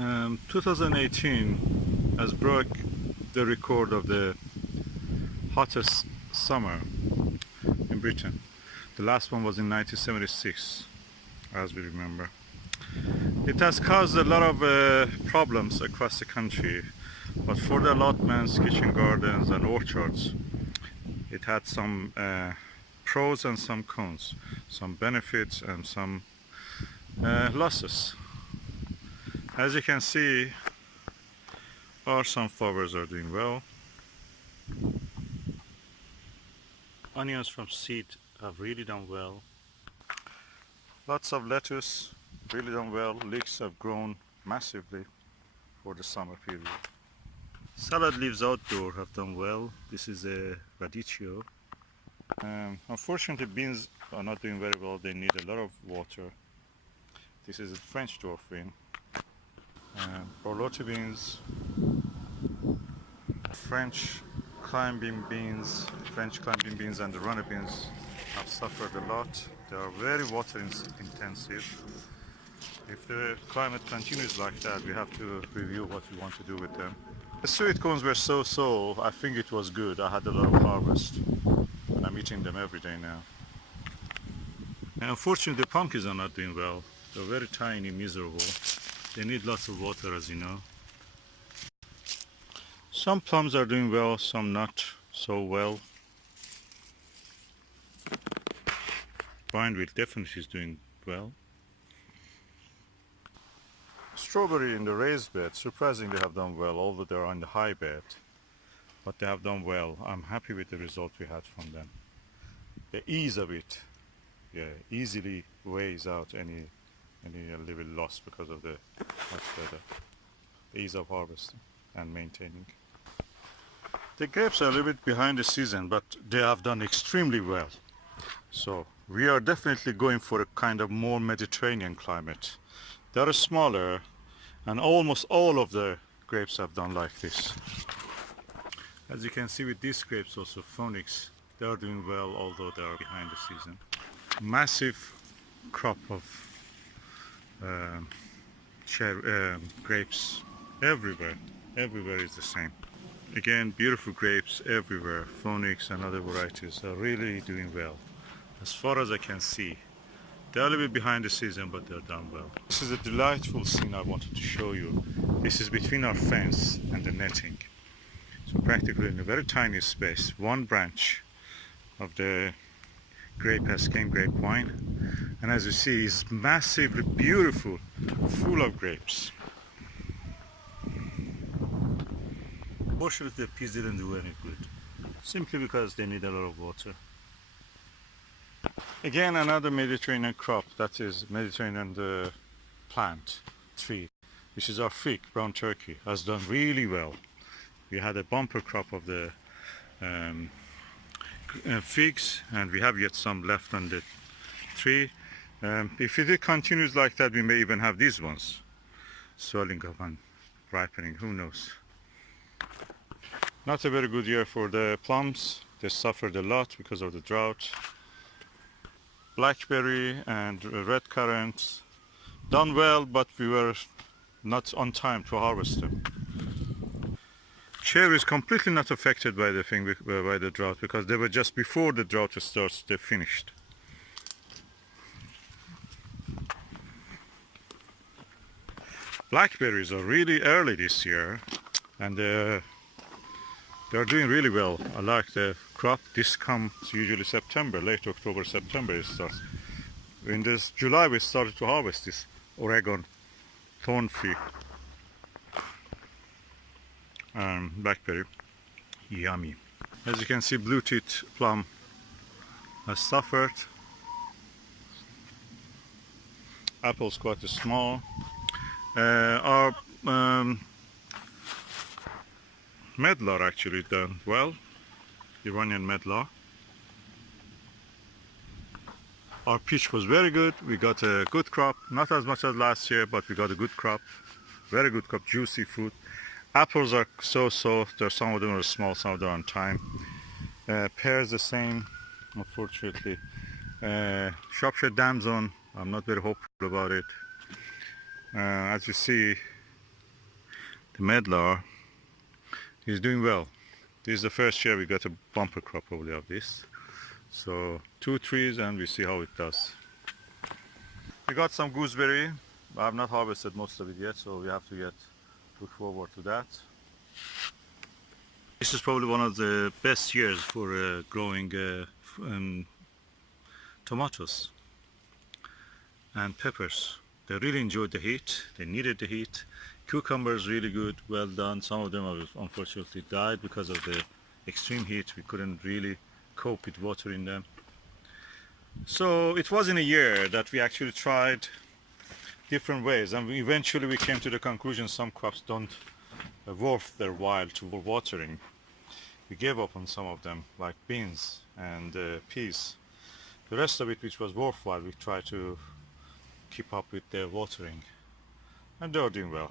2018 has broke the record of the hottest summer in Britain. The last one was in 1976, as we remember. It has caused a lot of problems across the country, but for the allotments, kitchen gardens and orchards, it had some pros and some cons, some benefits and some losses. As you can see, our sunflowers are doing well. Onions from seed have really done well. Lots of lettuce really done well. Leeks have grown massively for the summer period. Salad leaves outdoor have done well. This is a radicchio. Unfortunately, beans are not doing very well. They need a lot of water. This is a French dwarf bean. Borlotti beans, French climbing beans and the runner beans have suffered a lot. They are very water intensive. If the climate continues like that, we have to review what we want to do with them. The sweet corns were so. I think it was good. I had a lot of harvest and I'm eating them every day now. And unfortunately, the pumpkins are not doing well. They're very tiny, miserable. They need lots of water, as you know. Some plums are doing well, some not so well. Bindweed definitely is doing well. Strawberry in the raised bed surprisingly have done well, although they're on the high bed. But they have done well. I'm happy with the result we had from them. The ease of it, easily weighs out any little loss because of the much better ease of harvesting and maintaining. The grapes are a little bit behind the season, but they have done extremely well. So we are definitely going for a kind of more Mediterranean climate. They are smaller and almost all of the grapes have done like this. As you can see with these grapes also, Phoenix, they are doing well although they are behind the season. Massive crop of grapes everywhere is the same. Again, beautiful grapes everywhere. Phoenix and other varieties are really doing well. As far as I can see, they're a little bit behind the season, but they're done well. This is a delightful scene I wanted to show you. This is between our fence and the netting. So practically in a very tiny space, one branch of the grape has cane grapevine, and as you see, it's massively beautiful, full of grapes. Unfortunately, the peas didn't do any good, simply because they need a lot of water. Again, another Mediterranean crop, that is Mediterranean plant, tree, which is our fig, brown turkey, has done really well. We had a bumper crop of the figs, and we have yet some left on the tree. If it continues like that, we may even have these ones swelling up and ripening, who knows. Not a very good year for the plums. They suffered a lot because of the drought. Blackberry and red currants done well, but we were not on time to harvest them. Cherry is completely not affected by the drought because they were just before the drought starts, they finished. Blackberries are really early this year, and they're doing really well. I like the crop. This comes usually September, late October, September it starts. In this July we started to harvest this Oregon thorn fig. Blackberry, yummy. As you can see, blue teeth plum has suffered. Apple's quite small. Our medlar actually done well, Iranian medlar. Our peach was very good. We got a good crop, not as much as last year, but we got a good crop, very good crop, juicy fruit. Apples are so-so. Some of them are small, some of them are on time. Pears the same, unfortunately. Shropshire Damson, I'm not very hopeful about it. As you see, The medlar is doing well. This is the first year we got a bumper crop probably of this. So 2 trees and we see how it does. We got some gooseberry. I have not harvested most of it yet, so we have to look forward to that. This is probably one of the best years for growing tomatoes and peppers. They really enjoyed the heat. They needed the heat. Cucumbers really good, well done. Some of them have unfortunately died because of the extreme heat. We couldn't really cope with watering them. So it was in a year that we actually tried different ways, and eventually we came to the conclusion some crops don't worth their while to watering. We gave up on some of them, like beans and peas. The rest of it, which was worthwhile, we tried to keep up with their watering, and they're doing well.